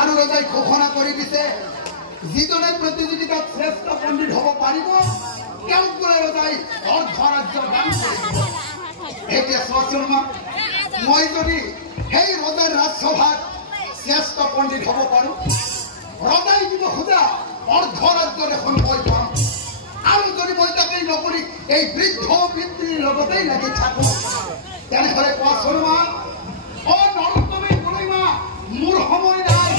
আৰু ৰজাই ঘোষণা কৰি দিছে যিজনে প্ৰতিযোগিতাত শ্ৰেষ্ঠ পণ্ডিত হ'ব পাৰিব তেওঁক বোলে ৰজাই অৰ্ধৰাজ্য দান কৰিব। এতিয়া চোৱাচোন মই যদি সেই ৰজাৰ ৰাজসভাত শ্ৰেষ্ঠ পণ্ডিত হ'ব পাৰো ৰজাই দিব খোজা অৰ্ধৰাজ্য দেখোন মই পাম। আৰু যদি মই তাকেই নকৰি এই বৃদ্ধ পিতৃৰ লগতেই লাগি থাকো তেনেহ'লে কোৱাচোন মা অ নৰকমে কলৈ মা মোৰ সময় নাই।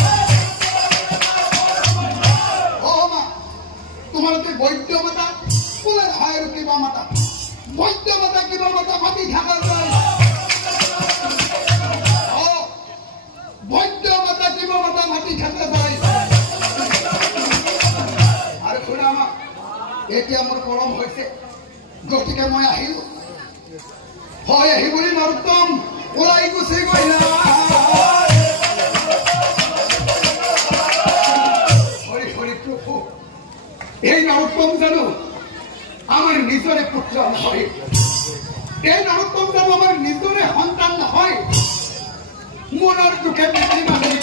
অ মা তোমালোকে বৈদ্য মাতা কোনে হয় আৰু কিবা মাতা বৈদ্য মাতা কিবা মাতা মাতি থাকা যায়। অ বৈদ্য মাতা কিবা মাতা মাতি থাকা যায়। আৰু শুনা মা এতিয়া মোৰ পৰম হৈছে গতিকে মই আহিলো হয় আহি বুলি নৰোত্তম ওলাই গুচি গ'লা। হৰি হৰি প্ৰভু এই নৰোত্তম জানো আমাৰ নিজৰে পুত্ৰ নহয় এই নৰোত্তম জানো আমাৰ নিজৰে সন্তান নহয় মনৰ দুখে পিতৃ মাতৃ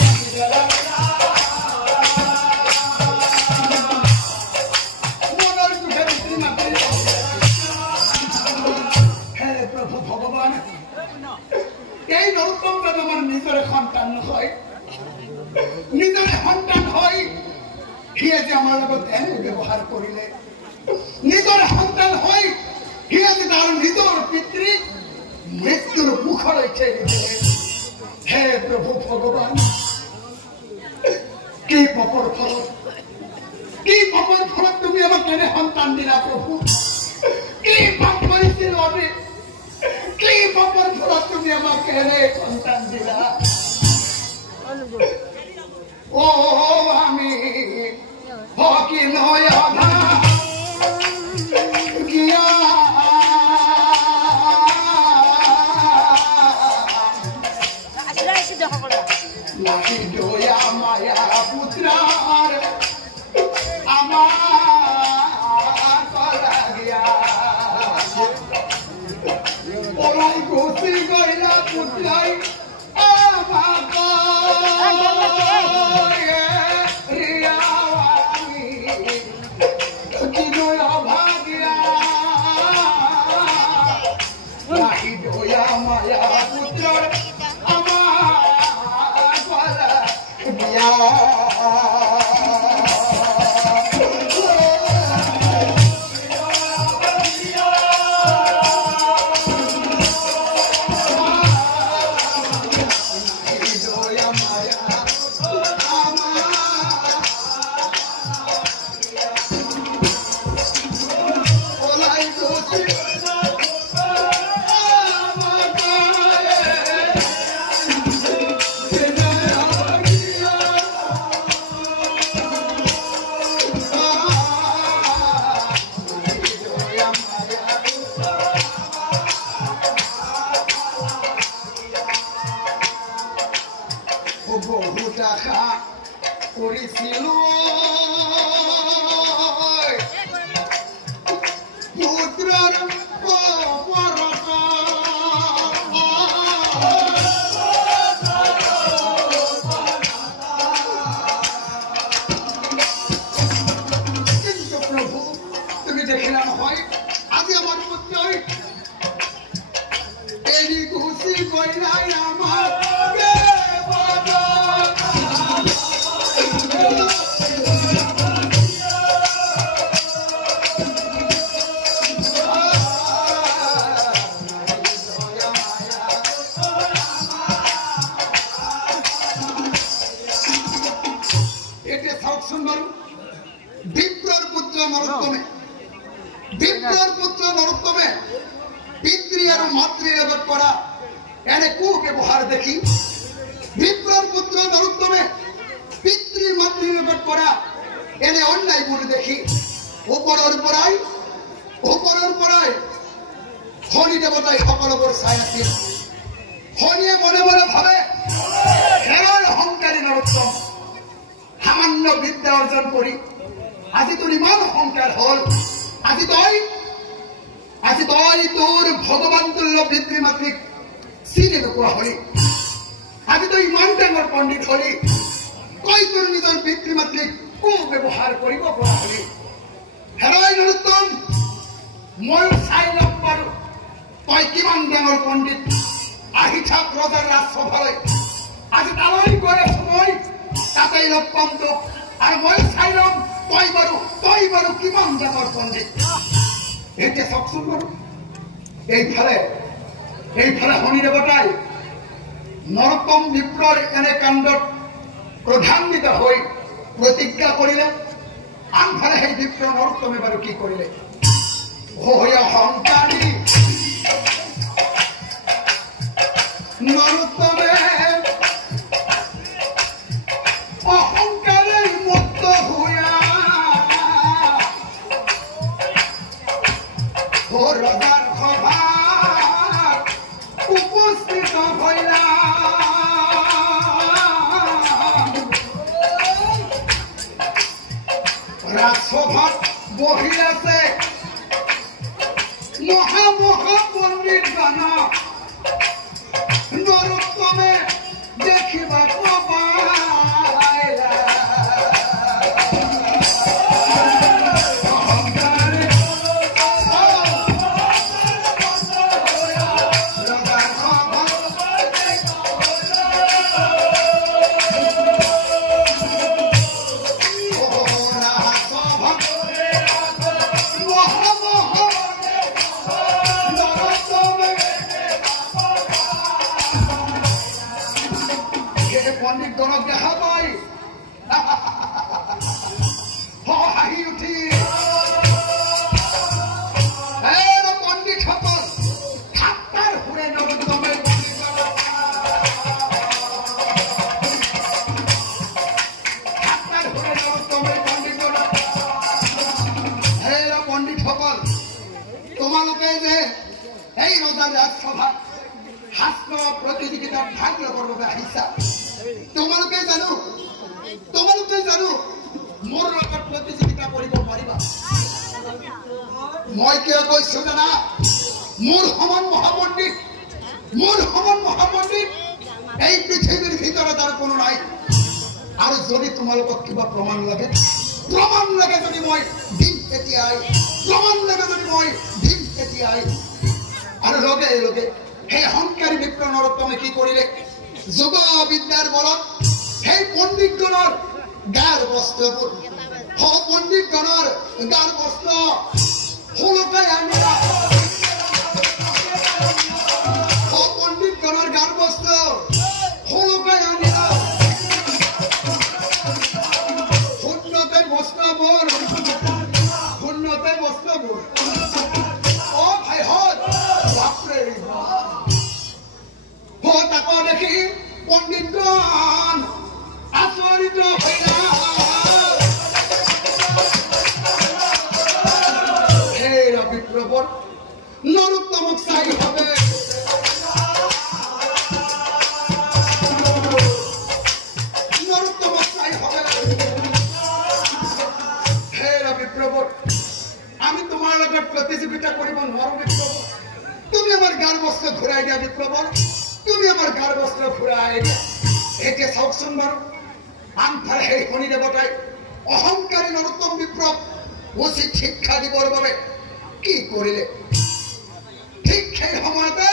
এই নৰোত্তম জানো আমাৰ নিজৰে সন্তান নহয় নিজৰে সন্তান হয় সিয়ে যে আমাৰ লগত এনে ব্যৱহাৰ কৰিলে নিজৰে সন্তান হয় সিয়ে যে তাৰ নিজৰ পিতৃক মৃত্যুৰ মুখলৈ ঠেলি দিলে। হে প্ৰভু ভগৱান কি পাপৰ ফলত তুমি আমাক এনে সন্তান দিলা প্ৰভু কি পাপ কৰিছিলো আমি কি পাপৰ ফলত তুমি আমাক এনে সন্তান দিলা। ও আমি হকি নয় গিয়া নাহি দয়া মায়া পুত্রার আমার কলা গিয়া ওলাই গোসি গইলা পুত্রাই আমাকে রিয়াওয়ানি কি দয়া ভাগিয়া নাহি দয়া মায়া পুত্রার আমার কলা গিয়া। বহু টাকা করেছিল পুত্রের কিন্তু প্রভু তুমি দেখলে হয় আজি আমার পুত্র এরি খুশি কইলাই আমার বিপ্রর পুত্র নরোত্তমে পিতৃ আর মাতৃর লগত করা এনে কু ব্যবহার দেখি বিপ্রর পুত্র নরোত্তমে পিতৃ মাতৃর লগত করা এনে অন্যায় গুণ দেখি উপরের পরায় শনি দেবতাই সকলবোৰ চাই আছিল। শনিয়ে মনে মনে ভাবে হেৰৰ অহংকাৰী নৰোত্তম সামান্য বিদ্যা অৰ্জন কৰি আজি তোৰ ইমান অহংকাৰ হল আজি তই তোৰ ভগৱান তুল্য পিতৃ মাতৃক চিনি নোপোৱা হলি আজি তই ইমান ডাঙৰ পণ্ডিত হলি কৈ তোৰ নিজৰ পিতৃ মাতৃক ব্যৱহাৰ কৰিব পৰা হলি হেৰাই নৰোত্তম মই চাই ল'ম বাৰু তই কিমান ডাঙৰ পণ্ডিত আহি থাক ৰজাৰ ৰাজসভালৈ আজি তালৈ গৈ আছো মই তাতেই লগ পাম তোক আৰু মই চাই ল'ম তই বাৰু কিমান ডাঙৰ পণ্ডিত এতিয়া চাওকচোন বাৰু এইফালে শনি দেৱতাই নৰোত্তম বিপ্ৰৰ এনে কাণ্ডত ক্ৰোধান্বিত হৈ প্ৰতিজ্ঞা কৰিলে আনফালে সেই বিপ্ৰ নৰোত্তমে বাৰু কি কৰিলে অহংকাৰী নৰোত্তমে অহংকাৰে মুক্ত হোৱা ৰজাৰ সভাত উপস্থিত হইলা ৰাজসভাত বহি আছে মহা পণ্ডিত গণ নৰোত্তমে দেখিবাক পাইলা পণ্ডিত গণক দেখা পাই হাঁহি উঠি পণ্ডিতসকল ঠাট্টাৰ সুৰে নৰোত্তমে পণ্ডিতসকল তোমালোকে যে এই ৰজাৰ ৰাজসভাত শাস্ত্ৰ প্ৰতিযোগিতাত ভাগ ল'বৰ বাবে আহিছা তোমালোকে জানো মোৰ লগত প্ৰতিযোগিতা কৰিব পাৰিবা মই কিয় কৈছো জানা মোৰ সমান মহাপণ্ডিত এই পৃথিৱীৰ ভিতৰত আৰু কোনো নাই আৰু যদি তোমালোকক কিবা প্ৰমাণ লাগে যদি মই দিম এতিয়াই আৰু লগে সেই অহংকাৰী বিপ্ৰ নৰোত্তমে কি কৰিলে যোগ বিদ্যাৰ বলত সেই পণ্ডিতগণৰ গাৰ বস্ত্ৰবোৰ হুলকাই আনিলা পণ্ডিতগণৰ গাৰ বস্ত্ৰ হুলকাই আনিলা শূন্যতে বস্ত্ৰবোৰ তাকো দেখি পণ্ডিতগণ আচৰিত হইলা সেই বিপ্ৰবৰ নৰোত্তমক চাই হবে আমি তোমাৰ লগত প্ৰতিযোগিতা কৰিব নোৱাৰো বিপ্ৰবৰ তুমি আমাৰ গাৰ বস্ত্ৰ ঘূৰাই দিয়া বিপ্ৰবৰ এতিয়া চাওকচোন বাৰু আনফালে সেই শনি দেৱতাই অহংকাৰী নৰোত্তম বিপ্ৰক উচিত শিক্ষা দিবৰ বাবে কি কৰিলে ঠিক সেই সময়তে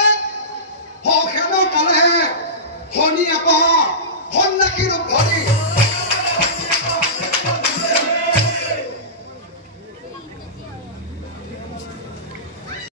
কালে শনি আকৌ সন্যাসী ৰূপ ধৰি